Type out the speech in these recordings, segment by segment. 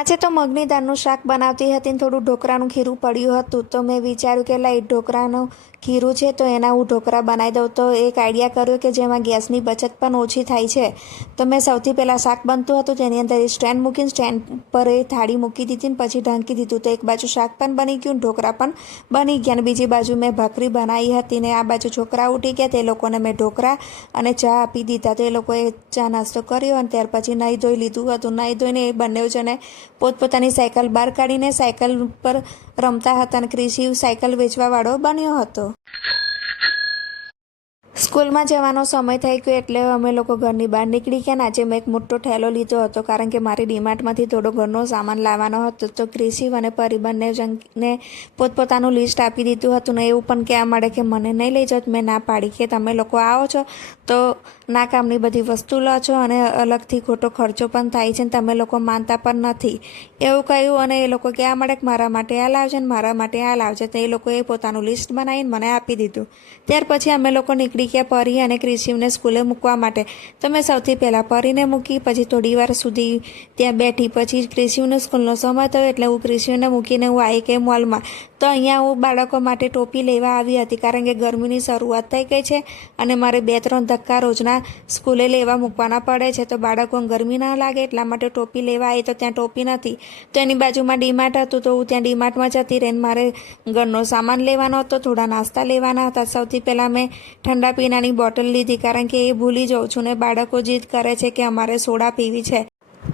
આજે તો મગની દાળનું શાક બનાવતી હતી ને થોડું ઢોકળાનું ખીરું પડ્યું હતું તો મેં વિચાર્યું કે લાઈ ઢોકળાનું ખીરું છે તો એના હું ઢોકળા બનાવી દઉં. તો એક આઈડિયા કર્યો કે જેમાં ગેસની બચત પણ ઓછી થાય છે. તો મેં સૌથી પહેલાં શાક બનતું હતું તેની અંદર સ્ટેન્ડ મૂકીને સ્ટેન્ડ પર એ થાળી મૂકી દીધી ને પછી ઢાંકી દીધું. તો એક બાજુ શાક પણ બની ગયું, ઢોકળા પણ બની ગયા અને બીજી બાજુ મેં ભાખરી બનાવી હતી ને આ બાજુ છોકરા ઉઠી ગયા તે લોકોને મેં ઢોકળા અને ચા આપી દીધા. તે લોકોએ ચા નાસ્તો કર્યો અને ત્યાર પછી નાહી ધોઈ લીધું હતું. નાહી ધોઈને એ બંને જણે પોતપોતાની સાયકલ બહાર કાઢીને સાયકલ પર રમતા હતા અને ક્રિશિવ સાયકલ વેચવાવાળો બન્યો હતો. સ્કૂલમાં જવાનો સમય થઈ ગયો એટલે અમે લોકો ઘરની બહાર નીકળી ગયા. આજે મેં એક મોટો ઠેલો લીધો હતો કારણ કે મારી ડીમાર્ટમાંથી થોડો ઘરનો સામાન લાવવાનો હતો. તો ક્રિશિવ અને પરી બંને જણને પોતપોતાનું લિસ્ટ આપી દીધું હતું ને એવું પણ કહેવા મળે કે મને નહીં લઈ જાઓ. મેં ના પાડી કે તમે લોકો આવો છો તો ના કામની બધી વસ્તુ લો છો અને અલગથી ખોટો ખર્ચો પણ થાય છે ને તમે લોકો માનતા પણ નથી એવું કહ્યું. અને એ લોકો કહેવા મળે કે મારા માટે આ લાવજે ને મારા માટે આ લાવજે. તો એ લોકોએ પોતાનું લિસ્ટ બનાવીને મને આપી દીધું. ત્યાર પછી અમે લોકો નીકળી ગયા પરી અને ક્રિશિવને સ્કૂલે મૂકવા માટે. તો મેં સૌથી પહેલાં પરીને મૂકી, પછી થોડી વાર સુધી ત્યાં બેઠી. પછી ક્રિશિવનો સ્કૂલનો સમય થયો એટલે હું ક્રિશિવને મૂકીને હું આવી ગઈ મોલમાં. તો અહીંયા હું બાળકો માટે ટોપી લેવા આવી હતી કારણ કે ગરમીની શરૂઆત થઈ ગઈ છે અને મારે 2-3 ધક્કા રોજના સ્કૂલે લેવા મૂકવાના પડે છે. તો બાળકોને ગરમી ના લાગે એટલા માટે ટોપી લેવા આવી. તો ત્યાં ટોપી નથી તો એની બાજુમાં ડીમાર્ટ હતું તો હું ત્યાં ડીમાર્ટમાં જતી રહીને મારે ઘરનો સામાન લેવાનો હતો, થોડા નાસ્તા લેવાના હતા. સૌથી પહેલાં મેં ઠંડા પીણાની બોટલ લીધી કારણ કે એ ભૂલી જાઉં છું ને બાળકો જીદ કરે છે કે અમારે સોડા પીવી છે.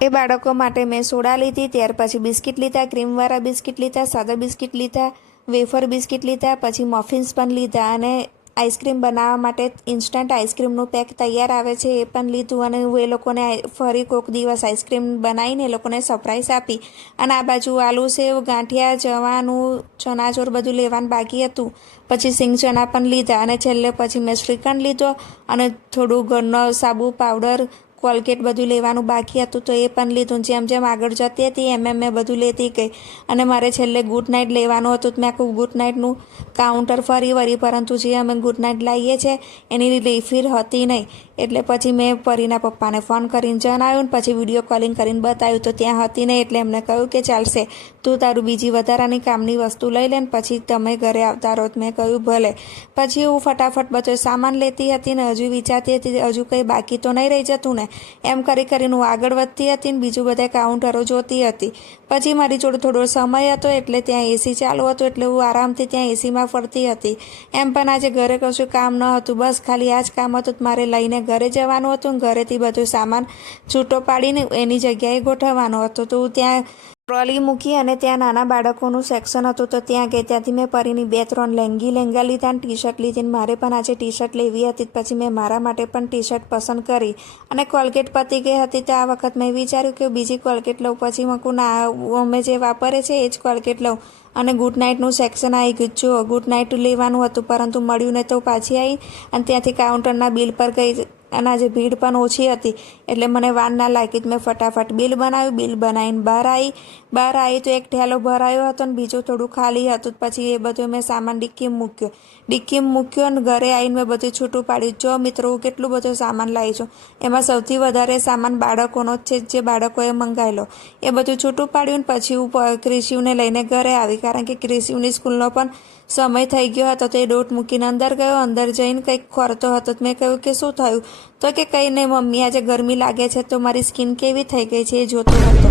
એ બાળકો માટે મેં સોડા લીધી. ત્યાર પછી બિસ્કિટ લીધા, ક્રીમવાળા બિસ્કિટ લીધા, સાદા બિસ્કિટ લીધા, વેફર બિસ્કિટ લીધા, પછી મફિન્સ પણ લીધા અને આઈસ્ક્રીમ બનાવવા માટે ઇન્સ્ટન્ટ આઈસ્ક્રીમનું પેક તૈયાર આવે છે એ પણ લીધું. અને હું એ લોકોને ફરી કોઈક દિવસ આઈસ્ક્રીમ બનાવીને એ લોકોને સરપ્રાઈઝ આપી. અને આ બાજુ આલુ સેવ, ગાંઠિયા, જવાનું, ચણાચોર બધું લેવાનું બાકી હતું. પછી સિંગ ચણા પણ લીધા અને છેલ્લે પછી મેં શ્રીખંડ લીધો અને થોડું ઘરનો સાબુ, પાવડર, કોલગેટ બધું લેવાનું બાકી હતું તો એ પણ લીધું. જેમ જેમ આગળ જતી હતી એમ મેં બધું લેતી ગઈ. અને મારે છેલ્લે ગુડ નાઇટ લેવાનું હતું. મેં આખું ગુડ નાઇટનું કાઉન્ટર ફરી વળી પરંતુ જે અમે ગુડ નાઇટ લાવીએ છીએ એની રિફિલ હતી નહીં. એટલે પછી મેં પરીના પપ્પાને ફોન કરીને જણાવ્યું ને પછી વિડીયો કોલિંગ કરીને બતાવ્યું તો ત્યાં હતી નહીં. એટલે એમને કહ્યું કે ચાલશે, તું તારું બીજી વધારાની કામની વસ્તુ લઈ લે ને પછી તમે ઘરે આવતા રહો. મેં કહ્યું ભલે. પછી હું ફટાફટ બધો સામાન લેતી હતી ને હજુ વિચારતી હતી હજુ કંઈ બાકી તો નહીં રહી જતું ને. એમ કરી કરીને હું આગળ વધતી હતી ને બીજું બધા કાઉન્ટરો જોતી હતી. પછી મારી જોડે થોડો સમય હતો એટલે ત્યાં એસી ચાલુ હતું એટલે હું આરામથી ત્યાં એસીમાં ફરતી હતી. એમ પણ આજે ઘરે કશું કામ ન હતું, બસ ખાલી આ જ કામ હતું. મારે લઈને ઘરે જવાનું હતું. ઘરેથી બધું સામાન છૂટો પાડીને એની જગ્યાએ ગોઠવવાનો હતો. તો હું ત્યાં ટ્રોલી મૂકી અને ત્યાં નાના બાળકોનું સેક્શન હતું તો ત્યાં ગઈ. ત્યાંથી મેં પરીની 2-3 લેંગા લીધા અને ટી શર્ટ લીધી. મારે પણ આજે ટી શર્ટ લેવી હતી પછી મેં મારા માટે પણ ટી શર્ટ પસંદ કરી. અને કોલગેટ પતી ગઈ હતી તો આ વખત મેં વિચાર્યું કે બીજી કોલગેટ લઉં. પછી મકું ના, અમે જે વાપરે છે એ જ કોલગેટ લઉં. અને ગુડ નાઇટનું સેક્શન આવી ગયું. જો ગુડ નાઇટ લેવાનું હતું પરંતુ મળ્યું ને તો પાછી આવી અને ત્યાંથી કાઉન્ટરના બિલ પર ગઈ. અને આજે ભીડ પણ ઓછી હતી એટલે મને વાર ના લાગી. મેં ફટાફટ બિલ બનાવ્યું. બિલ બનાવીને બહાર આવી તો એક ઠેલો ભરાયો હતો ને બીજું થોડું ખાલી હતું. પછી એ બધું મેં સામાન ડિક્કીમાં મૂક્યો અને ઘરે આવીને મેં બધું છૂટું પાડ્યું. જો મિત્રો હું કેટલું બધું સામાન લાવી છું. એમાં સૌથી વધારે સામાન બાળકોનો જ છે જે બાળકોએ મંગાવેલો. એ બધું છૂટું પાડ્યું ને પછી હું ક્રિશિવને લઈને ઘરે આવી કારણ કે ક્રિશિવની સ્કૂલનો પણ સમય થઈ ગયો હતો. તો એ ડોટ મૂકીને અંદર ગયો. અંદર જઈને કંઈક ખોરતો હતો. મેં કહ્યું કે શું થયું? તો કે કંઈ નહીં મમ્મી, આજે ગરમી લાગે છે તો મારી સ્કિન કેવી થઈ ગઈ છે એ જોતો હતો.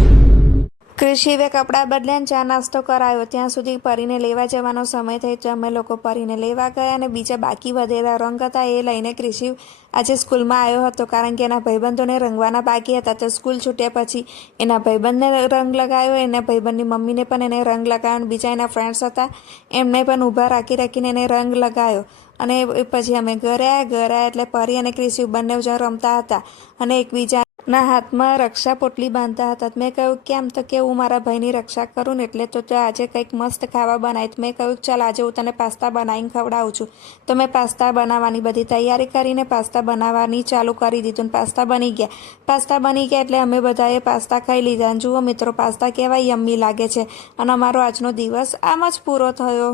ક્રિશિવે કપડાં બદલ્યા, ચા નાસ્તો કરાયો. ત્યાં સુધી પરીને લેવા જવાનો સમય થયો તો અમે લોકો પરીને લેવા ગયા અને બીજા બાકી વધેલા રંગ હતા એ લઈને ક્રિશિવ આજે સ્કૂલમાં આવ્યો હતો કારણ કે એના ભાઈબંધોને રંગવાના બાકી હતા. તો સ્કૂલ છૂટ્યા પછી એના ભાઈબંધને રંગ લગાવ્યો, એના ભાઈબંધની મમ્મીને પણ એને રંગ લગાવ્યો અને બીજા એના ફ્રેન્ડ્સ હતા એમને પણ ઊભા રાખીને એને રંગ લગાવ્યો. અને પછી અમે ઘરે આવ્યા એટલે પરી અને ક્રિશિવ બંને જણ રમતા હતા અને એકબીજાના હાથમાં રક્ષા પોટલી બાંધતા હતા. મેં કહ્યું કેમ? તો કે હું મારા ભાઈની રક્ષા કરું ને એટલે તો આજે કંઈક મસ્ત ખાવા બનાવી. મેં કહ્યું ચાલ આજે હું તને પાસ્તા બનાવીને ખવડાવું છું. તો મેં પાસ્તા બનાવવાની બધી તૈયારી કરીને પાસ્તા બનાવવાની ચાલુ કરી દીધું. પાસ્તા બની ગયા એટલે અમે બધાએ પાસ્તા ખાઈ લીધા. જુઓ મિત્રો, પાસ્તા કેવા યમ્મી લાગે છે. અને અમારો આજનો દિવસ આમ જ પૂરો થયો.